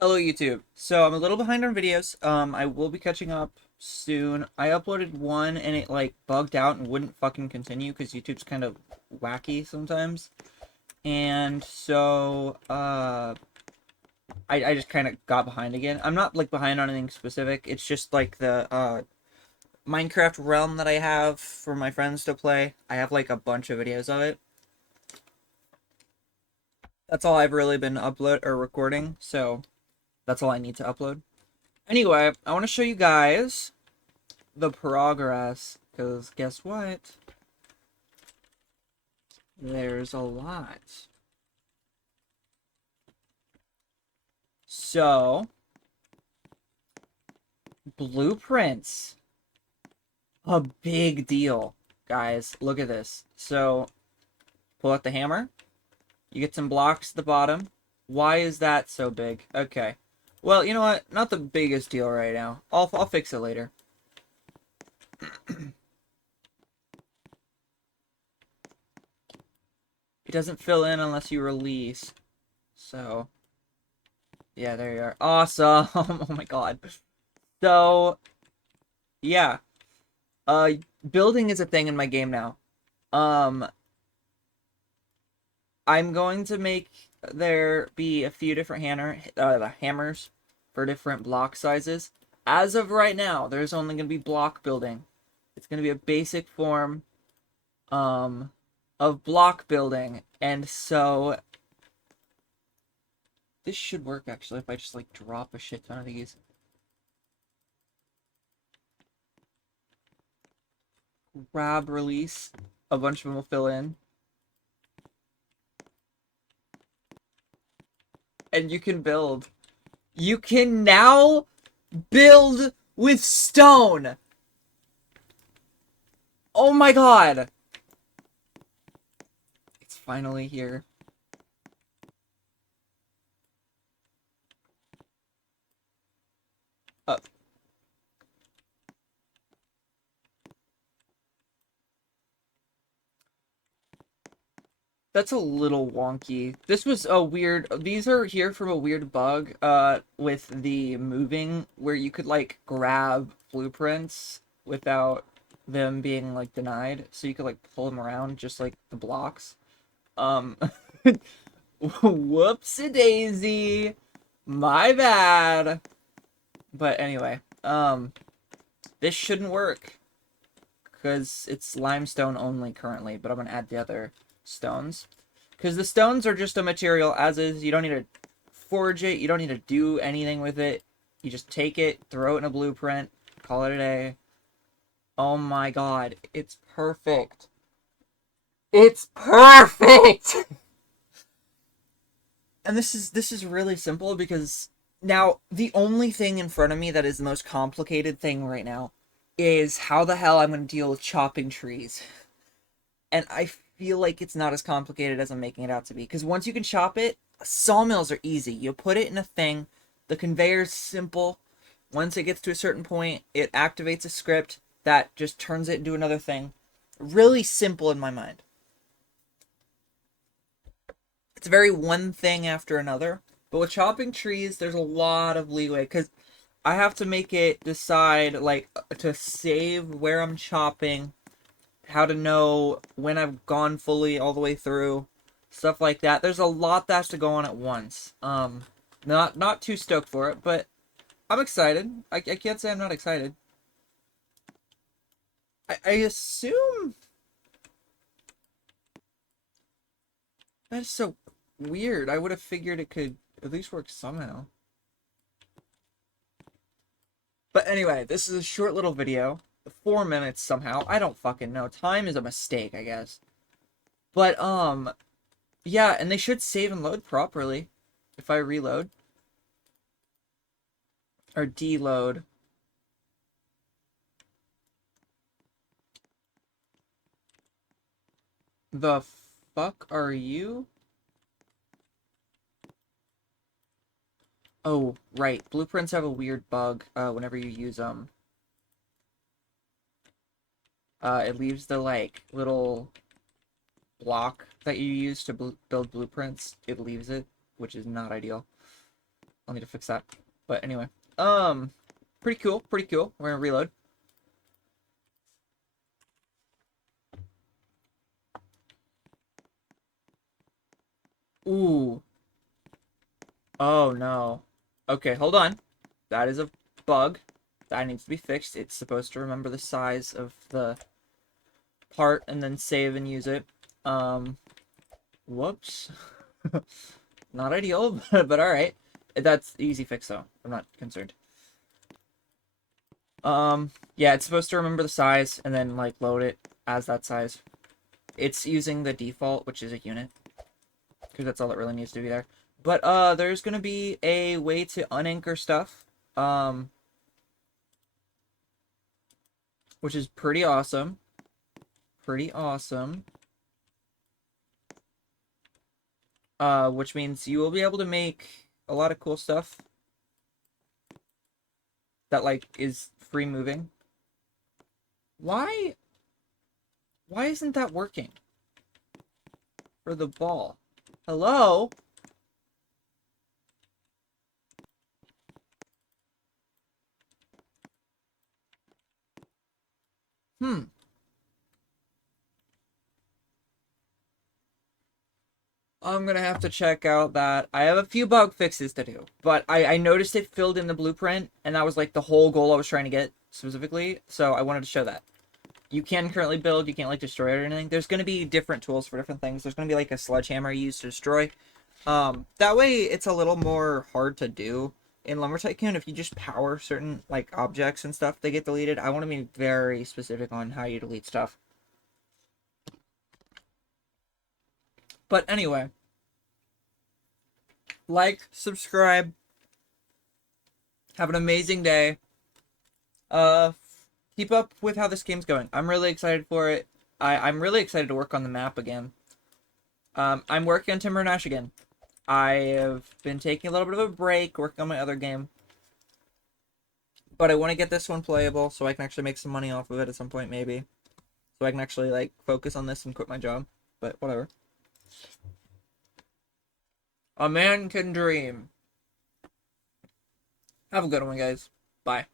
Hello YouTube. So I'm a little behind on videos. I will be catching up soon. I uploaded one and it like bugged out and wouldn't fucking continue because YouTube's kind of wacky sometimes. And so I just kind of got behind again. I'm not like behind on anything specific. It's just like the Minecraft realm that I have for my friends to play. I have like a bunch of videos of it. That's all I've really been upload or recording. So that's all I need to upload. Anyway, I want to show you guys the progress, because guess what? There's a lot. So, blueprints. A big deal. Guys, look at this. So, pull out the hammer. You get some blocks at the bottom. Why is that so big? Okay. Well, you know what? Not the biggest deal right now. I'll fix it later. It doesn't fill in unless you release. So, yeah, there you are. Awesome. Oh my god. So, yeah. Uh, building is a thing in my game now. Um, I'm going to make there be a few different hammers for different block sizes. As of right now, there's only going to be block building. It's going to be a basic form um of block building. And so this should work actually if I just like drop a shit ton of these. Grab release. A bunch of them will fill in. And you can build. You can now build with stone. Oh my god. It's finally here. Uh, that's a little wonky. This was a weird. These are here from a weird bug with the moving where you could like grab blueprints without them being like denied. So you could like pull them around just like the blocks. Um whoopsie daisy. My bad. But anyway, this shouldn't work because it's limestone only currently, but I'm gonna add the other stones because the stones are just a material as is. You don't need to forge it. You don't need to do anything with it. You just take it, throw it in a blueprint, call it a day. Oh my god, it's perfect. It's perfect. And this is really simple because now the only thing in front of me that is the most complicated thing right now is how the hell I'm going to deal with chopping trees. And I feel like it's not as complicated as I'm making it out to be. Because once you can chop it, sawmills are easy. You put it in a thing, the conveyor's simple. Once it gets to a certain point, it activates a script that just turns it into another thing. Really simple in my mind. It's very one thing after another. But with chopping trees, there's a lot of leeway because I have to make it decide like to save where I'm chopping, how to know when I've gone fully all the way through, stuff like that. There's a lot that has to go on at once. Not too stoked for it, but I'm excited. I can't say I'm not excited. I assume that's so weird. I would have figured it could at least work somehow. But anyway, this is a short little video. 4 minutes somehow. I don't fucking know. Time is a mistake, I guess. But yeah, and they should save and load properly if I reload or deload. The fuck are you? Oh, right. Blueprints have a weird bug whenever you use them. It leaves the like little block that you use to build blueprints. It leaves it, which is not ideal. I'll need to fix that. But anyway, pretty cool, pretty cool. We're gonna reload. Ooh. Oh no. Okay, hold on. That is a bug. That needs to be fixed. It's supposed to remember the size of the part and then save and use it. Whoops. Not ideal, but alright. That's easy fix though. I'm not concerned. Yeah, it's supposed to remember the size and then like load it as that size. It's using the default, which is a unit, because that's all that really needs to be there. But there's gonna be a way to unanchor stuff, which is pretty awesome. Pretty awesome. Which means you will be able to make a lot of cool stuff that like is free moving. Why isn't that working for the ball? Hello? Hmm. I'm gonna have to check out that. I have a few bug fixes to do, but I noticed it filled in the blueprint, and that was like the whole goal I was trying to get specifically, so I wanted to show that. You can currently build, you can't like destroy it or anything. There's gonna be different tools for different things. There's gonna be like a sledgehammer used to destroy. That way it's a little more hard to do. In Lumber Tycoon, if you just power certain like objects and stuff, they get deleted. I want to be very specific on how you delete stuff. But anyway, like, subscribe, have an amazing day. Uh, keep up with how this game's going. I'm really excited for it. I'm really excited to work on the map again. I'm working on Timber and Ash again. I have been taking a little bit of a break working on my other game. But I want to get this one playable so I can actually make some money off of it at some point, maybe. So I can actually, like, focus on this and quit my job. But whatever. A man can dream. Have a good one, guys. Bye.